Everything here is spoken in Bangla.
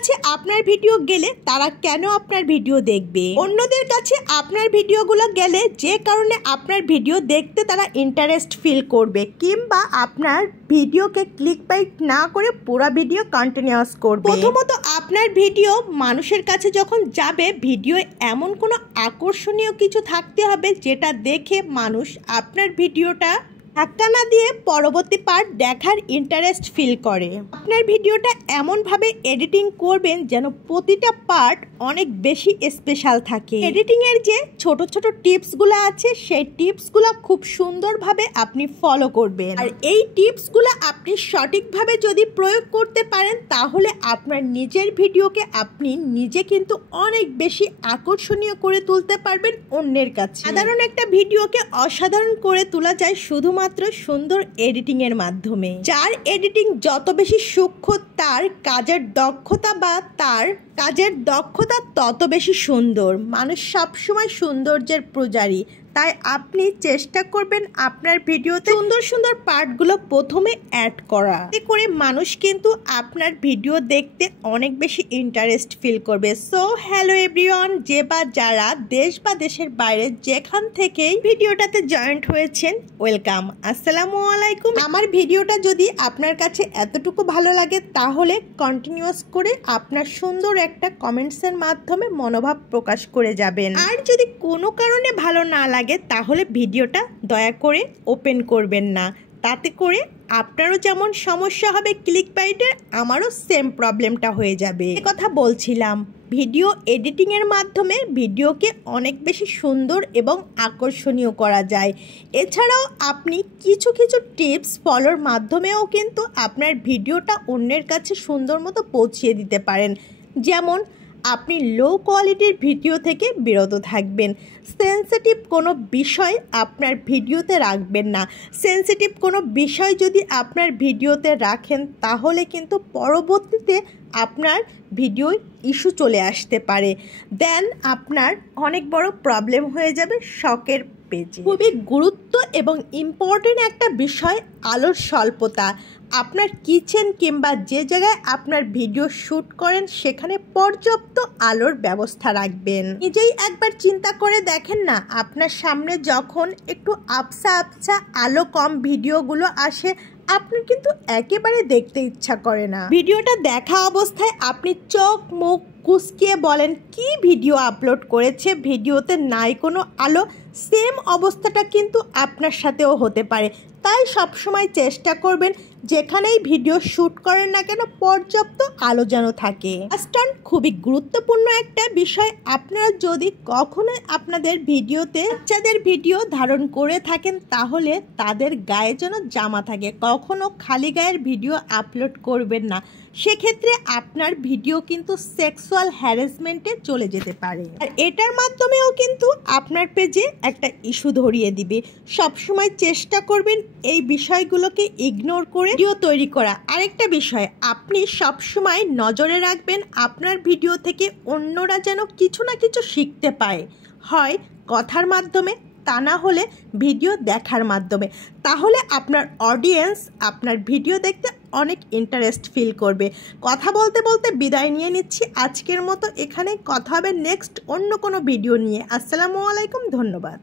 কাছে আপনার ভিডিও গেলে তারা কেন আপনার ভিডিও দেখবে? অন্যদের কাছে আপনার ভিডিওগুলো গেলে যে কারণে আপনার ভিডিও দেখতে তারা ইন্টারেস্ট ফিল করবে, কিংবা আপনার ভিডিওকে ক্লিক বাইট না করে পুরো ভিডিও কন্টিনিউয়াস করবে। প্রথমত আপনার ভিডিও মানুষের কাছে যখন যাবে, ভিডিও এমন কোনো আকর্ষণীয় কিছু থাকতে হবে যেটা দেখে মানুষ আপনার ভিডিওটা ধাক্কা না দিয়ে পরবর্তী পার্ট দেখার ইন্টারেস্ট ফিল করে। আপনার ভিডিওটা এমনভাবে এডিটিং করবেন যেন প্রতিটা পার্ট অনেক বেশি স্পেশাল থাকে। এডিটিংয়ের যে ছোট ছোট টিপসগুলো আছে সেই টিপসগুলো খুব সুন্দরভাবে আপনি ফলো করবেন, আর এই টিপসগুলো আপনি সঠিকভাবে যদি প্রয়োগ করতে পারেন তাহলে আপনার নিজের ভিডিওকে আপনি নিজে কিন্তু অনেক বেশি আকর্ষণীয় করে তুলতে পারবেন অন্যের কাছে। সাধারণ একটা ভিডিওকে অসাধারণ করে তোলা যায় শুধুমাত্র সুন্দর এডিটিং এর মাধ্যমে। যার এডিটিং যত বেশি সূক্ষ্ম তার কাজের দক্ষতা তত বেশি সুন্দর। মানুষ সবসময় সৌন্দর্যের পূজারী, তাই আপনি চেষ্টা করবেন আপনার ভিডিওতে সুন্দর সুন্দর পার্টগুলো প্রথমে অ্যাড করা, এতে করে মানুষ কিন্তু আপনার ভিডিও দেখতে অনেক বেশি ইন্টারেস্ট ফিল করবে। সো হ্যালো এভরিওয়ান, যে বা যারা দেশ বা দেশের বাইরে যেখান থেকেই ভিডিওটাতে জয়েন্ট হয়েছেন, ওয়েলকাম, আসসালামু আলাইকুম। আমার ভিডিওটা যদি আপনার কাছে এতটুকু ভালো লাগে তাহলে কন্টিনিউয়াস করে আপনার সুন্দর একটা কমেন্টসের মাধ্যমে মনোভাব প্রকাশ করে যাবেন। আর যদি কোনো কারণে ভালো না লাগে তাহলে ভিডিওটা দয়া করে ওপেন করবেন না, তাতে করে আপনারও যেমন সমস্যা হবে ক্লিক বাইটের, আমারও সেম প্রবলেমটা হয়ে যাবে। এ কথা বলছিলাম, ভিডিও এডিটিংয়ের মাধ্যমে ভিডিওকে অনেক বেশি সুন্দর এবং আকর্ষণীয় করা যায়। এছাড়াও আপনি কিছু কিছু টিপস ফলোর মাধ্যমেও কিন্তু আপনার ভিডিওটা অন্যের কাছে সুন্দর মতো পৌঁছিয়ে দিতে পারেন। যেমন আপনি লো কোয়ালিটির ভিডিও থেকে বিরত থাকবেন, সেন্সিটিভ কোনো বিষয় আপনার ভিডিওতে রাখবেন না। সেন্সিটিভ কোনো বিষয় যদি আপনার ভিডিওতে রাখেন তাহলে কিন্তু পরবর্তীতে আপনার ভিডিও ইস্যু চলে আসতে পারে, দেন আপনার অনেক বড় প্রবলেম হয়ে যাবে শখের পেজে। খুবই গুরুত্ব এবং ইম্পর্টেন্ট একটা বিষয় আলোর স্বল্পতা। আপনার কিচেন কিংবা যে জায়গায় আপনার ভিডিও শ্যুট করেন সেখানে পর্যাপ্ত আলোর ব্যবস্থা রাখবেন। নিজেই একবার চিন্তা করে দেখেন না, আপনার সামনে যখন একটু আবছা আবছা আলো কম ভিডিওগুলো আসে আপনার কিন্তু একেবারে দেখতে ইচ্ছা করে না। ভিডিওটা দেখা অবস্থায় আপনি চোখ মুখ কুচকিয়ে বলেন কি ভিডিও আপলোড করেছে, ভিডিওতে নাই কোনো আলো। সেম অবস্থাটা কিন্তু আপনার সাথেও হতে পারে। তাই সবসময় চেষ্টা করবেন যেখানেই ভিডিও শ্যুট করেন না কেন পর্যাপ্ত আলো যেন থাকে। ফার্স্ট খুবই গুরুত্বপূর্ণ একটা বিষয়, আপনারা যদি কখনো আপনাদের ভিডিওতে বাচ্চাদের ভিডিও ধারণ করে থাকেন তাহলে তাদের গায়ে যেন জামা থাকে, কখনো খালি গায়ের ভিডিও আপলোড করবেন না। সেক্ষেত্রে আপনার ভিডিও কিন্তু সেক্সুয়াল হ্যারাসমেন্টে চলে যেতে পারে, আর এটার মাধ্যমেও কিন্তু আপনার পেজে একটা ইস্যু ধরিয়ে দিবে। সবসময় চেষ্টা করবেন এই বিষয়গুলোকে ইগনোর করে ভিডিও তৈরি করা। আরেকটা বিষয়, আপনি সবসময় নজরে রাখবেন আপনার ভিডিও থেকে অন্যরা যেন কিছু না কিছু শিখতে পায়, হয় কথার মাধ্যমে তা না হলে ভিডিও দেখার মাধ্যমে। তাহলে আপনার অডিয়েন্স আপনার ভিডিও দেখতে অনেক ইন্টারেস্ট ফিল করবে। কথা বলতে বলতে বিদায় নিয়ে নিচ্ছি আজকের মতো, এখানে কথা হবে নেক্সট অন্য কোনো ভিডিও নিয়ে। আসসালামু আলাইকুম, ধন্যবাদ।